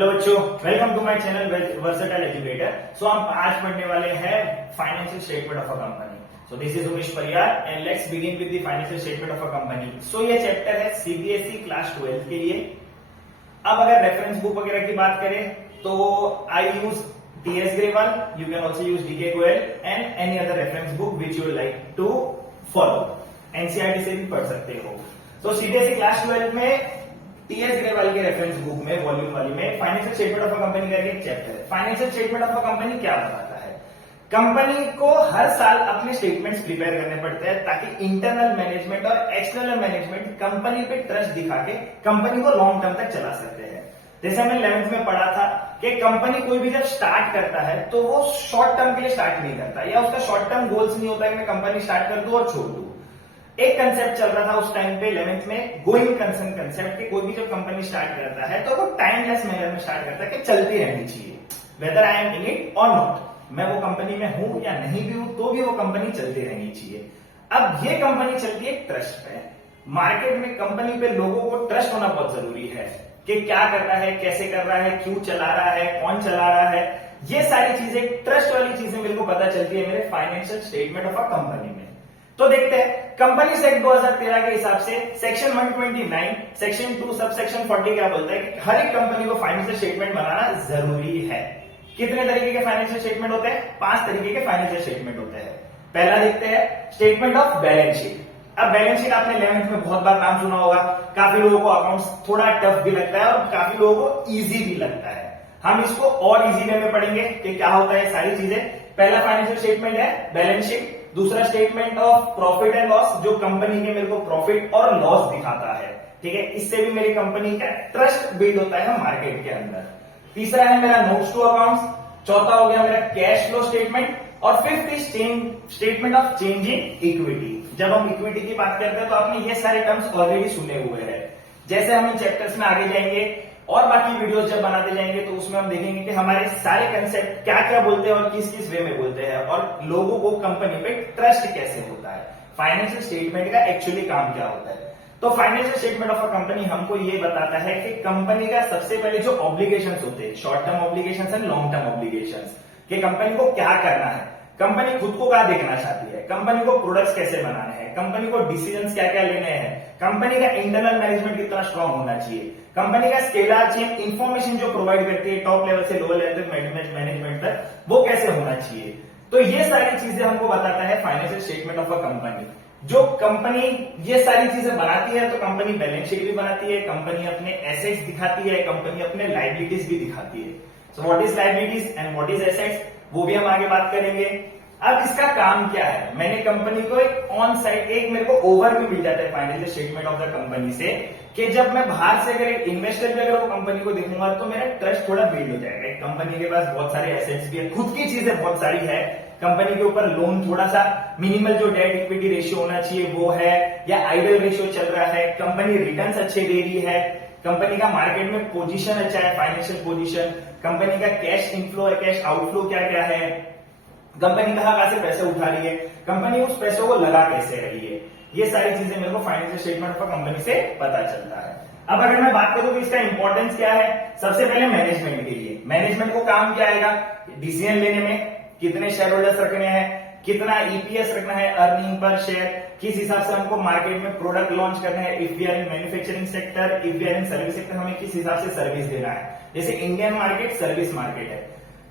Hello बच्चों, welcome to my channel versatile educator. So हम आज पढ़ने वाले हैं financial statement of a company. So this is Umesh Pariyar and let's begin with the financial statement of a company. So ये chapter है CBSE class 12 के लिए। अब अगर रेफरेंस बुक वगैरह की बात करें तो I use TS Grewal, you can also use DK Goyal and any other reference book which you like to follow. NCERT से भी पढ़ सकते हो। तो सीबीएसई क्लास 12 में टीएस ग्रेवाल के रेफरेंस बुक में वॉल्यूम वाली में financial statement of a company का एक चैप्टर है। Financial statement of a company क्या बताता है? कंपनी को हर साल अपने स्टेटमेंट्स प्रिपेयर करने पड़ते हैं ताकि इंटरनल मैनेजमेंट और एक्सटर्नल मैनेजमेंट कंपनी पे ट्रस्ट दिखा के कंपनी को लॉन्ग टर्म तक चला सकते हैं। जैसे हमने 11th में पढ़ा था कि कंपनी कोई भी जब स्टार्ट करता है तो वो शॉर्ट टर्म के लिए स्टार्ट नहीं करता, या उसका शॉर्ट टर्म गोल्स नहीं होता है कि मैं कंपनी स्टार्ट कर दूं और छोड़ दूं। एक कंसेप्ट चल रहा था उस टाइम पे 11th में, गोइंग कंसर्न कंसेप्ट, कि कोई भी जब कंपनी स्टार्ट करता है तो वो टाइमलेस मैनर में स्टार्ट करता है कि चलती रहनी चाहिए, whether I am in it और नॉट, मैं वो कंपनी में हूं या नहीं भी हूं तो भी वो कंपनी चलती रहनी चाहिए। अब ये कंपनी चलती है ट्रस्ट पे। मार्केट में कंपनी पे लोगों को ट्रस्ट होना बहुत जरूरी है कि क्या कर रहा है, कैसे कर रहा है, क्यों चला रहा है, कौन चला रहा है। ये सारी चीजें, ट्रस्ट वाली चीजें मेरे को पता चलती है मेरे financial statement of a company में। तो देखते हैं कंपनीज एक्ट 2013 के हिसाब से सेक्शन 129 सेक्शन 2 सब सेक्शन 40 क्या बोलता है कि हर एक कंपनी को फाइनेंशियल स्टेटमेंट बनाना जरूरी है। कितने तरीके के फाइनेंशियल स्टेटमेंट होते हैं? 5 तरीके के फाइनेंशियल स्टेटमेंट होते हैं। पहला देखते हैं स्टेटमेंट ऑफ बैलेंस शीट। अब बैलेंस शीट आपने 11th में बहुत बार नाम सुना होगा। काफी लोगों को अकाउंट्स थोड़ा टफ भी लगता है और काफी लोगों को इजी भी लगता है। हम इसको और इजी वे में पढ़ेंगे कि क्या होता है सारी चीजें। पहला फाइनेंशियल स्टेटमेंट है बैलेंस शीट। दूसरा statement of profit and loss, जो कंपनी के मेरे को प्रॉफिट और लॉस दिखाता है। ठीक है, इससे भी मेरी कंपनी का ट्रस्ट बिल्ड होता है मार्केट के अंदर। तीसरा है मेरा नोट्स टू अकाउंट्स। चौथा हो गया मेरा कैश फ्लो स्टेटमेंट। और fifth statement of change in equity. जब हम इक्विटी की बात करते हैं तो आपने ये सारे टर्म्स ऑलरेडी सुने हुए हैं। जैसे हम इन चैप्टर्स में आगे जाएंगे और बाकी वीडियोस जब बनाते जाएंगे तो उसमें हम देखेंगे कि हमारे सारे कंसेप्ट क्या क्या बोलते हैं और किस किस वे में बोलते हैं और लोगों को कंपनी पे ट्रस्ट कैसे होता है। फाइनेंशियल स्टेटमेंट का एक्चुअली काम क्या होता है? तो financial statement of a company हमको ये बताता है कि कंपनी का सबसे पहले जो ऑब्लिगेशंस होते हैं, short term obligations and long term obligations, कि कंपनी को क्या करना है, कंपनी खुद को क्या देखना चाहती है, कंपनी को प्रोडक्ट्स कैसे बनाने हैं, कंपनी को डिसीजंस क्या क्या लेने हैं, कंपनी का इंटरनल मैनेजमेंट कितना स्ट्रांग होना चाहिए, कंपनी का स्केलर चेन इंफॉर्मेशन जो प्रोवाइड करती है टॉप लेवल से लोअर लेवल तक मैनेजमेंट तक, वो कैसे होना चाहिए। तो ये सारी चीजें हमको बताता है financial statement of a company. जो कंपनी ये सारी चीजें बनाती है तो कंपनी बैलेंस शीट भी बनाती है, कंपनी अपने एसेट्स दिखाती है, कंपनी अपने लायबिलिटीज भी दिखाती है। So what is liabilities and what is assets, वो भी हम आगे बात करेंगे। अब इसका काम क्या है? मैंने कंपनी को एक ऑन साइट, एक मेरे को ओवरव्यू मिल जाता है financial statement of the company से, कि जब मैं बाहर से अगर एक इन्वेस्टर भी अगर वो कंपनी को देखूंगा तो मेरा ट्रस्ट थोड़ा बिल्ड हो जाएगा। एक कंपनी के पास बहुत सारे एसेट्स भी है, खुद की चीजें बहुत सारी है, कंपनी के ऊपर लोन थोड़ा सा मिनिमल जो डेट इक्विटी रेशियो होना चाहिए वो है, या आइडल रेशियो चल रहा है, कंपनी रिटर्न्स अच्छे दे रही है, कंपनी का मार्केट में पोजीशन अच्छा है, फाइनेंशियल पोजीशन, कंपनी का कैश इनफ्लो है, कैश आउटफ्लो क्या क्या है, कंपनी कहां से पैसे उठा रही है, कंपनी उस पैसों को लगा कैसे रही है। ये सारी चीजें मेरे को फाइनेंशियल स्टेटमेंट ऑफ कंपनी से पता चलता है। अब अगर मैं बात करूं तो इसका इंपॉर्टेंस क्या है? सबसे पहले मैनेजमेंट के लिए, मैनेजमेंट को काम क्या आएगा? डिसीजन लेने में कितने शेयर होल्डर्स रखने हैं, कितना ईपीएस रखना है, अर्निंग पर शेयर, किस हिसाब से हमको मार्केट में प्रोडक्ट लॉन्च करना है, if we are in manufacturing sector, if we are in service sector, हमें किस हिसाब से सर्विस देना है। जैसे इंडियन मार्केट सर्विस मार्केट है,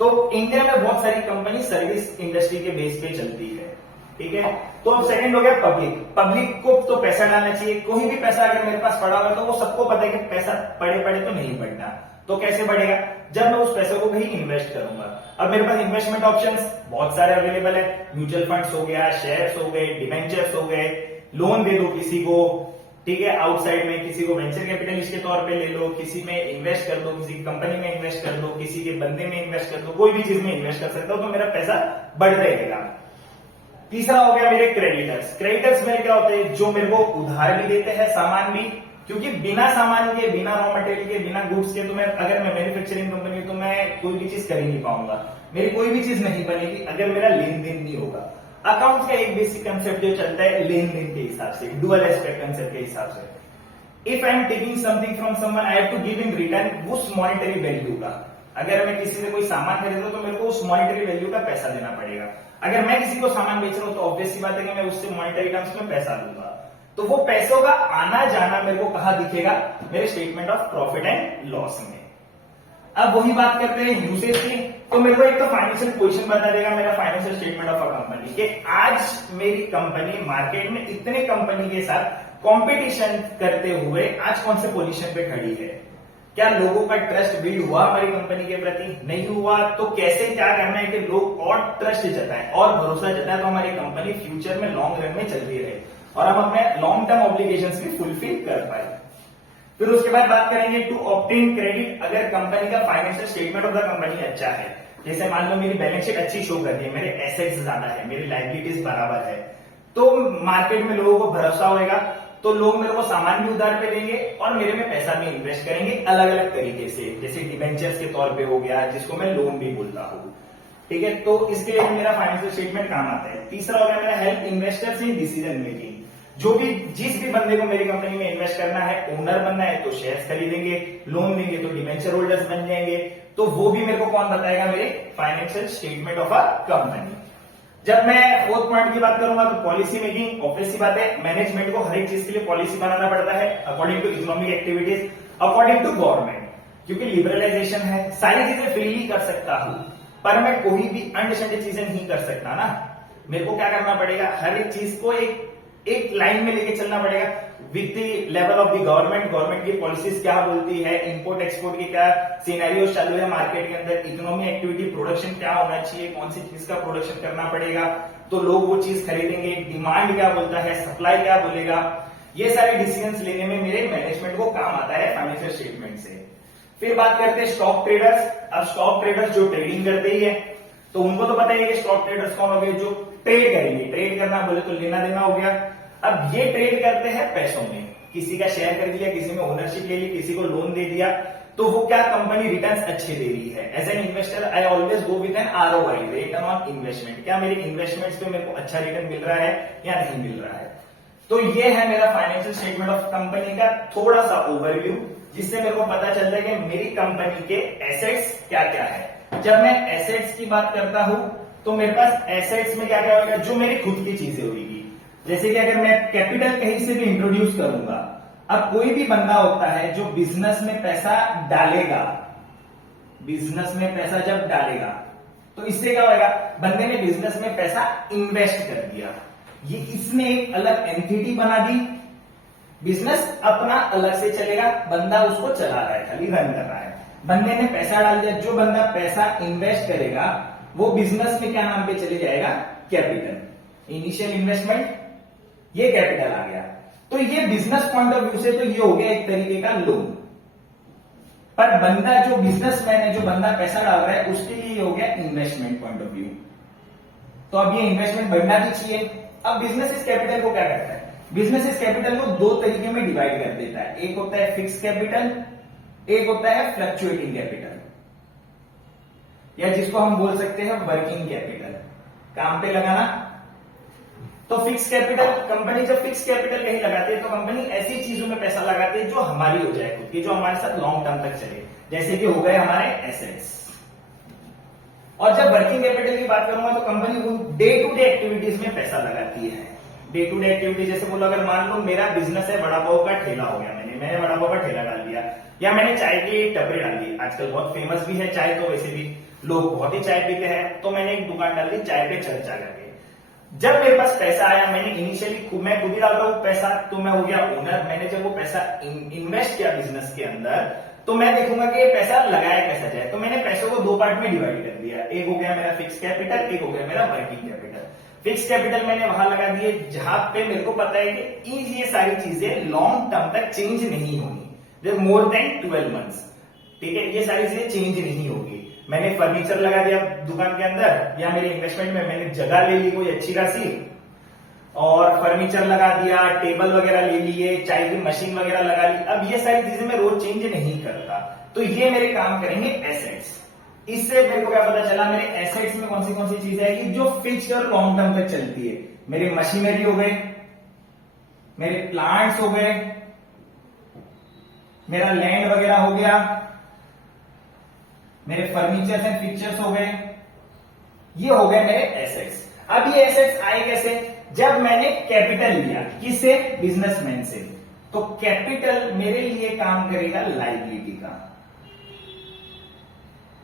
तो इंडिया में बहुत सारी कंपनी सर्विस इंडस्ट्री के बेस पे चलती है। ठीक है, तो अब सेकंड हो गया पब्लिक। पब्लिक को तो पैसा डालना चाहिए। कोई भी पैसा अगर मेरे पास पड़ा हुआ है तो वो सबको पता है कि पैसा पड़े पड़े तो नहीं बढ़ना। तो कैसे बढ़ेगा? जब मैं उस पैसे को कहीं इन्वेस्ट करूंगा। अब मेरे पास इन्वेस्टमेंट ऑप्शंस बहुत सारे अवेलेबल है, म्यूचुअल फंड्स हो गया, शेयर्स हो गए, डिवेंचर्स हो गए, लोन दे दो किसी को, ठीक है, आउटसाइड में किसी को वेंचर कैपिटलिस्ट के तौर पे ले लो, किसी में इन्वेस्ट कर दो, किसी कंपनी में इन्वेस्ट कर दो, किसी के बंदे में इन्वेस्ट कर दो, कोई भी चीज में इन्वेस्ट कर सकता हूं तो मेरा पैसा बढ़ रहेगा। तीसरा हो गया मेरे क्रेडिटर्स। क्रेडिटर्स में क्या होते हैं? जो मेरे को उधार भी देते हैं, सामान भी, क्योंकि बिना सामान के, बिना रॉ मटेरियल के, बिना गुड्स के तो मैं, अगर मैं मैन्युफैक्चरिंग कंपनी तो मैं कोई भी चीज कर ही नहीं पाऊंगा, मेरी कोई भी चीज नहीं बनेगी अगर मेरा लेन देन नहीं होगा। अकाउंट का एक बेसिक कंसेप्ट जो चलता है लेन देन के हिसाब से, डुअल एस्पेक्ट कंसेप्ट के हिसाब से, if I am taking something from someone I have to give in return उस मॉनिटरी वैल्यू का। अगर मैं किसी से कोई सामान खरीद रहा हूं तो मेरे को उस मॉनिटरी वैल्यू का पैसा देना पड़ेगा। अगर मैं किसी को सामान बेच रहा हूं तो ऑब्वियस सी बात है कि मैं उससे मॉनिटरी टर्म्स में पैसा लूंगा। तो वो पैसों का आना जाना मेरे को कहां दिखेगा, मेरे statement of profit and loss में। अब वही बात करते हैं यूसेज की। तो मेरे को एक तो फाइनेंशियल पोजीशन बता देगा मेरा financial statement of a company कि आज मेरी कंपनी मार्केट में इतने कंपनी के साथ कंपटीशन करते हुए आज कौन से पोजीशन पे खड़ी है, क्या लोगों का ट्रस्ट बिल्ड हुआ हमारी कंपनी के प्रति, नहीं हुआ तो कैसे क्या करना है कि लोग और ट्रस्ट जताएं और भरोसा जताएं तो हमारी कंपनी फ्यूचर में लॉन्ग रन में चलती रहे और हम अपने लॉन्ग टर्म ऑब्लिगेशंस भी फुलफिल कर पाए। फिर उसके बाद बात करेंगे टू ऑब्टेन क्रेडिट। अगर कंपनी का financial statement of the company अच्छा है, जैसे मान लो मेरी बैलेंस शीट अच्छी शो करती है, मेरे एसेट्स ज्यादा है, मेरी लायबिलिटीज बराबर है, तो मार्केट में लोगों को भरोसा होगा, तो लोग मेरे को सामान भी उधार पे देंगे और मेरे में पैसा भी इन्वेस्ट करेंगे अलग अलग तरीके से, जैसे डिवेंचर्स के तौर पे हो गया, जिसको मैं लोन भी बोलता हूँ। ठीक है, तो इसके लिए मेरा फाइनेंशियल स्टेटमेंट काम आता है। तीसरा हो गया मेरा help investors in decision making. जो भी जिस भी बंदे को मेरी कंपनी में इन्वेस्ट करना है, ओनर बनना है तो शेयर्स खरीदेंगे, लोन देंगे तो डिवेंचर होल्डर्स बन जाएंगे, तो वो भी मेरे को कौन बताएगा, मेरे financial statement of a company. जब मैं फोर्थ पॉइंट की बात करूंगा तो पॉलिसी मेकिंग। ऑब्वियस सी बात है मैनेजमेंट को हर एक चीज के लिए पॉलिसी बनाना पड़ता है according to economic activities, according to government, क्योंकि लिबरलाइजेशन है, सारी चीजें फ्रीली कर सकता हूं पर मैं कोई भी अनडिसाइडेड चीजें नहीं कर सकता ना। मेरे को क्या करना पड़ेगा, हर एक चीज को एक लाइन में लेके चलना पड़ेगा with the level of the government. Government की पॉलिसीज क्या बोलती है, इंपोर्ट एक्सपोर्ट की क्या सिनेरियो चालू है मार्केट के अंदर, इकोनॉमी एक्टिविटी, प्रोडक्शन क्या होना चाहिए, कौन सी चीज का प्रोडक्शन करना पड़ेगा तो लोग वो चीज खरीदेंगे, डिमांड क्या बोलता है, सप्लाई क्या बोलेगा, ये सारे डिसीजंस लेने में मेरे मैनेजमेंट को काम आता है फाइनेंशियल स्टेटमेंट से। फिर बात करते हैं स्टॉक ट्रेडर्स। अब स्टॉक ट्रेडर्स जो ट्रेडिंग करते ही है तो उनको तो पता ही है कि स्टॉक ट्रेडर्स कौन हो गए, जो ट्रेड करेंगे। ट्रेड करना बोले तो लेना देना हो गया। अब ये ट्रेड करते हैं पैसों में, किसी का शेयर कर दिया, किसी में ओनरशिप ले ली, किसी को लोन दे दिया, तो वो क्या कंपनी रिटर्न्स अच्छे दे रही है। As an investor I always go with an ROI, return on investment. क्या मेरे इन्वेस्टमेंट्स पे मेरे को अच्छा रिटर्न मिल रहा है या नहीं मिल रहा है। तो ये है मेरा फाइनेंशियल स्टेटमेंट ऑफ कंपनी का थोड़ा सा ओवरव्यू, जिससे मेरे को पता चलता है कि मेरी कंपनी के एसेट्स क्या क्या है। जब मैं एसेट्स की बात करता हूं तो मेरे पास एसेट्स में क्या क्या होगा, जो मेरी खुद की चीजें होगी। जैसे कि अगर मैं कैपिटल कहीं से भी इंट्रोड्यूस करूंगा, अब कोई भी बंदा होता है जो बिजनेस में पैसा डालेगा, बिजनेस में पैसा जब डालेगा तो इससे क्या होगा, बंदे ने बिजनेस में पैसा इन्वेस्ट कर दिया, ये इसने एक अलग एंटिटी बना दी, बिजनेस अपना अलग से चलेगा, बंदा उसको चला रहा है, खाली रन कर रहा है। बंदे ने पैसा डाल दिया, जो बंदा पैसा इन्वेस्ट करेगा वो बिजनेस में क्या नाम पे चले जाएगा, कैपिटल। इनिशियल इन्वेस्टमेंट, ये कैपिटल आ गया। तो ये बिजनेस पॉइंट ऑफ व्यू से तो ये हो गया एक तरीके का लोन। पर बंदा जो बिजनेसमैन है, जो बंदा पैसा डाल रहा है, उसके लिए हो गया इन्वेस्टमेंट पॉइंट ऑफ व्यू। तो अब ये इन्वेस्टमेंट बढ़ना भी चाहिए। अब बिजनेस इस कैपिटल को क्या करता है, बिजनेस इस कैपिटल को दो तरीके में डिवाइड कर देता है। एक होता है फिक्स कैपिटल, एक होता है फ्लक्चुएटिंग कैपिटल, या जिसको हम बोल सकते हैं वर्किंग कैपिटल, काम पे लगाना। तो फिक्स कैपिटल, कंपनी जब फिक्स कैपिटल कहीं लगाती है तो कंपनी ऐसी चीजों में पैसा लगाती है जो हमारी हो जाए खुद की, जो हमारे साथ लॉन्ग टर्म तक चले, जैसे कि हो गए हमारे एसेट्स। और जब वर्किंग कैपिटल की बात करूंगा तो company day to day activities में पैसा लगाती है। डे टू डे एक्टिविटी जैसे बोलो, अगर मान लो मेरा बिजनेस है, बड़ा पाव का ठेला हो गया, मैंने बड़ा पाव का ठेला डाल दिया, या मैंने चाय की टपरी डाल दी। आजकल बहुत फेमस भी है चाय, तो वैसे भी लोग बहुत ही चाय पीते हैं, तो मैंने एक दुकान डाल दी चाय पे चर्चा करके। जब मेरे पास पैसा आया, मैंने इनिशियली मैं खुद ही डालता हूं पैसा, तो मैं हो गया ओनर। मैंने जब वो पैसा इन्वेस्ट किया बिजनेस के अंदर, तो मैं देखूंगा कि ये पैसा लगाया कैसा जाए। तो मैंने पैसों को दो पार्ट में डिवाइड कर दिया, एक हो गया मेरा फिक्स कैपिटल, एक हो गया मेरा वर्किंग कैपिटल। फिक्स कैपिटल मैंने वहां लगा दिए जहां पे मेरे को पता है कि ये सारी चीजें लॉन्ग टर्म तक चेंज नहीं होंगी, मोर देन 12 मंथ्स। ठीक है, ये सारी चीजें चेंज नहीं होगी। मैंने फर्नीचर लगा दिया दुकान के अंदर, या मेरे इन्वेस्टमेंट में मैंने जगह ले ली कोई अच्छी खासी और फर्नीचर लगा दिया, टेबल वगैरह ले लिए, चाय की मशीन वगैरह लगा ली। अब ये सारी चीजें मैं रोज चेंज नहीं करता, तो ये मेरे काम करेंगे एसेट्स। इससे मेरे को क्या पता चला, मेरे एसेट्स में कौन सी चीजें आएगी जो फिक्स्ड और लॉन्ग टर्म तक चलती है। मेरे मशीनरी हो गए, मेरे प्लांट्स हो गए, मेरा लैंड वगैरह हो गया, मेरे फर्नीचर एंड पिक्चर्स हो गए, ये हो गए मेरे एसेट्स। अब ये एसेट्स आए कैसे? जब मैंने कैपिटल लिया, किससे? बिजनेसमैन से। तो कैपिटल मेरे लिए काम करेगा लाइबिलिटी का,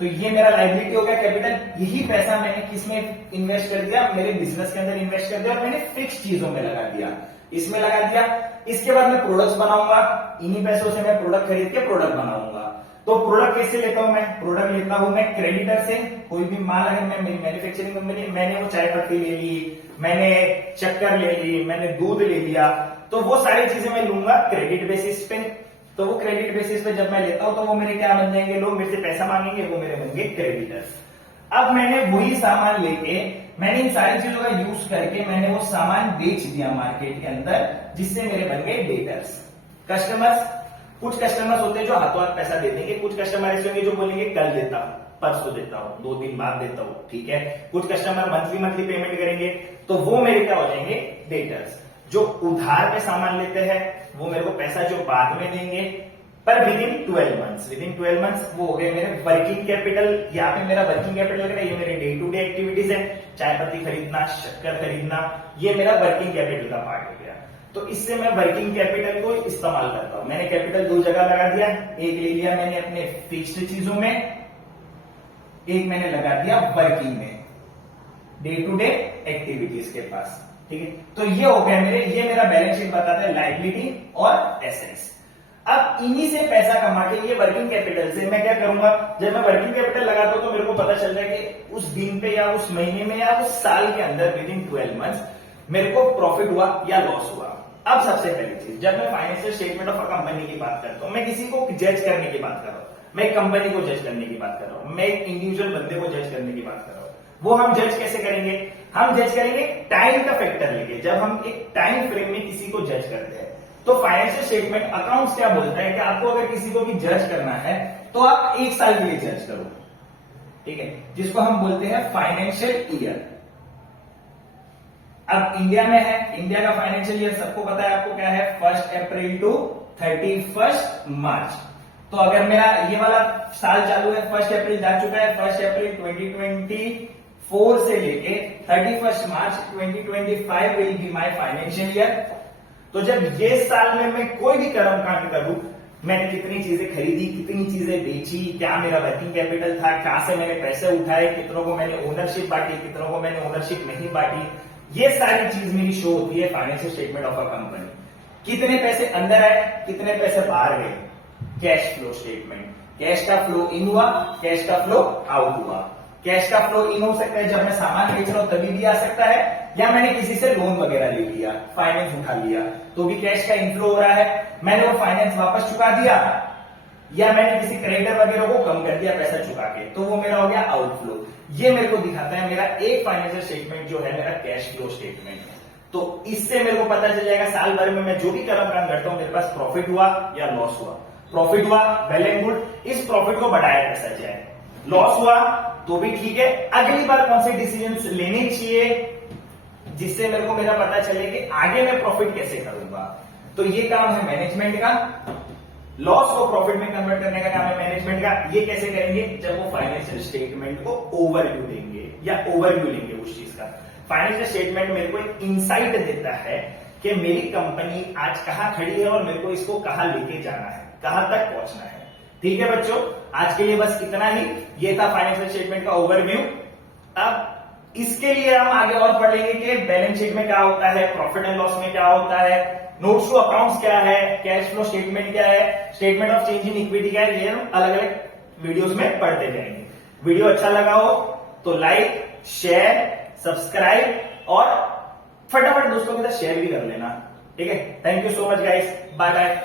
तो ये मेरा लाइबिलिटी हो गया कैपिटल। यही पैसा मैंने किसमें इन्वेस्ट कर दिया? मेरे बिजनेस के अंदर इन्वेस्ट कर दिया और मैंने फिक्स चीजों में लगा दिया, इसमें लगा दिया। इसके बाद मैं प्रोडक्ट्स बनाऊंगा, इन्हीं पैसों से मैं प्रोडक्ट खरीद के प्रोडक्ट बनाऊंगा। तो प्रोडक्ट कैसे लेता हूं मैं? प्रोडक्ट लेता हूं मैं क्रेडिटर से। कोई भी माल अगर मैं मेरी मैन्युफैक्चरिंग कंपनी, मैंने वो चाय पत्ती ले ली, मैंने शक्कर ले ली, मैंने दूध ले लिया, तो वो सारी चीजें मैं लूंगा क्रेडिट बेसिस पे। तो वो क्रेडिट बेसिस पे जब मैं लेता हूं तो वो मेरे क्या बन जाएंगे? लोग मेरे से पैसा मांगेंगे, वो मेरे बनेंगे क्रेडिटर्स। अब मैंने वही सामान लेके, मैंने इन सारी चीजों का यूज करके मैंने वो सामान बेच दिया मार्केट के अंदर, जिससे मेरे बन गए डेटर्स। कस्टमर्स, कुछ कस्टमर्स होते हैं जो हाथों हाथ पैसा दे देंगे, कुछ कस्टमर ऐसे होंगे जो बोलेंगे कल देता हूं, परसों देता हूं, 2 दिन बाद देता हूं, ठीक है। कुछ कस्टमर मंथली पेमेंट करेंगे, तो वो मेरे क्या हो जाएंगे? डेटर्स। जो उधार पे सामान लेते हैं वो मेरे को पैसा जो बाद में देंगे, पर विद इन 12 मंथ्स वो हो गए मेरे वर्किंग कैपिटल। यहाँ पे मेरा वर्किंग कैपिटल लग रहा है, ये मेरे डे टू डे एक्टिविटीज है, चाय पत्ती खरीदना, शक्कर खरीदना, ये मेरा वर्किंग कैपिटल का पार्ट हो गया। तो इससे मैं वर्किंग कैपिटल को इस्तेमाल करता हूं। मैंने कैपिटल 2 जगह लगा दिया, एक ले लिया मैंने अपने फिक्स्ड चीजों में, एक मैंने लगा दिया वर्किंग में, डे टू डे एक्टिविटीज के पास, ठीक है। तो ये हो गया मेरे, ये मेरा बैलेंस शीट बताता है लायबिलिटी और एसेट्स। अब इन्हीं से पैसा कमा के, ये वर्किंग कैपिटल से मैं क्या करूंगा? जब मैं वर्किंग कैपिटल लगाता हूं तो मेरे को पता चल जाए कि उस दिन पे या उस महीने में या उस साल के अंदर विद इन 12 मंथ्स मेरे को प्रॉफिट हुआ या लॉस हुआ। अब सबसे पहली चीज, जब मैं financial statement of a company की बात करता हूं, मैं किसी को जज करने की बात कर रहा हूं, मैं एक कंपनी को जज करने की बात कर रहा हूं, मैं एक इंडिविजुअल बंदे को जज करने की बात कर रहा हूं। वो हम जज कैसे करेंगे? हम जज करेंगे टाइम का फैक्टर लेके। जब हम एक टाइम फ्रेम में किसी को जज करते हैं, तो फाइनेंशियल स्टेटमेंट अकाउंट्स क्या बोलता है कि आपको अगर किसी को भी जज करना है तो आप 1 साल के लिए जज करो, ठीक है, जिसको हम बोलते हैं फाइनेंशियल ईयर। अब इंडिया में है, इंडिया का फाइनेंशियल ईयर सबको पता है, आपको क्या है? 1 अप्रैल टू 31 मार्च। तो अगर मेरा ये वाला साल चालू है, 1 अप्रैल जा चुका है, 1 अप्रैल 2024 से लेके 31 मार्च 2025 will be my financial year. तो जब ये साल में मैं कोई भी कर्मकांड करूं, मैंने कितनी चीजें खरीदी, कितनी चीजें बेची, क्या मेरा वर्किंग कैपिटल था, कहां से मैंने पैसे उठाए, कितनों को मैंने ओनरशिप बांटी, कितनों को मैंने ओनरशिप नहीं बांटी, ये सारी चीज मेरी शो होती है financial statement of a company. कितने पैसे अंदर आए, कितने पैसे बाहर गए, कैश फ्लो स्टेटमेंट। कैश का फ्लो इन हुआ, कैश का फ्लो आउट हुआ। कैश का फ्लो इन हो सकता है जब मैं सामान बेच रहा हूं तभी भी आ सकता है, या मैंने किसी से लोन वगैरह ले लिया, फाइनेंस उठा लिया, तो भी कैश का इनफ्लो हो रहा है। मैंने वो फाइनेंस वापस चुका दिया, या मैंने किसी क्रेडिटर वगैरह को कम कर दिया पैसा चुका के, तो वो मेरा हो गया आउटफ्लो। ये मेरे को दिखाता है मेरा एक फाइनेंशियल स्टेटमेंट जो है मेरा कैश फ्लो स्टेटमेंट है। तो इससे मेरे को पता चल जाएगा साल भर में मैं जो भी कर्मकांड करता हूं, मेरे पास प्रॉफिट हुआ या लॉस हुआ। प्रॉफिट हुआ, वेल एंड गुड, इस प्रॉफिट को बढ़ाया कैसा जाए। लॉस हुआ तो भी ठीक है, अगली बार कौन से डिसीजंस लेने चाहिए जिससे मेरे को मेरा पता चले कि आगे मैं प्रॉफिट कैसे करूंगा। तो ये काम है मैनेजमेंट का। लॉस को प्रॉफिट में कन्वर्ट करने का काम है मैनेजमेंट का। ये कैसे करेंगे? जब वो फाइनेंशियल स्टेटमेंट को ओवरव्यू देंगे या ओवरव्यू लेंगे उस चीज का। फाइनेंशियल स्टेटमेंट मेरे को एक इंसाइट देता है कि मेरी कंपनी आज कहां खड़ी है और मेरे को इसको कहां लेके जाना है, कहां तक पहुंचना है। ठीक है बच्चों, आज के लिए बस इतना ही। ये था फाइनेंशियल स्टेटमेंट का ओवरव्यू। अब इसके लिए हम आगे और पढ़ लेंगे कि बैलेंस शीट में क्या होता है, प्रॉफिट एंड लॉस में क्या होता है, नोट्स टू अकाउंट्स क्या है, कैश फ्लो स्टेटमेंट क्या है, statement of change in equity क्या है। ये हम अलग अलग वीडियोस में पढ़ते जाएंगे। वीडियो अच्छा लगा हो तो लाइक, शेयर, सब्सक्राइब और फटाफट दोस्तों के साथ शेयर भी कर लेना। ठीक है, thank you so much guys, bye bye.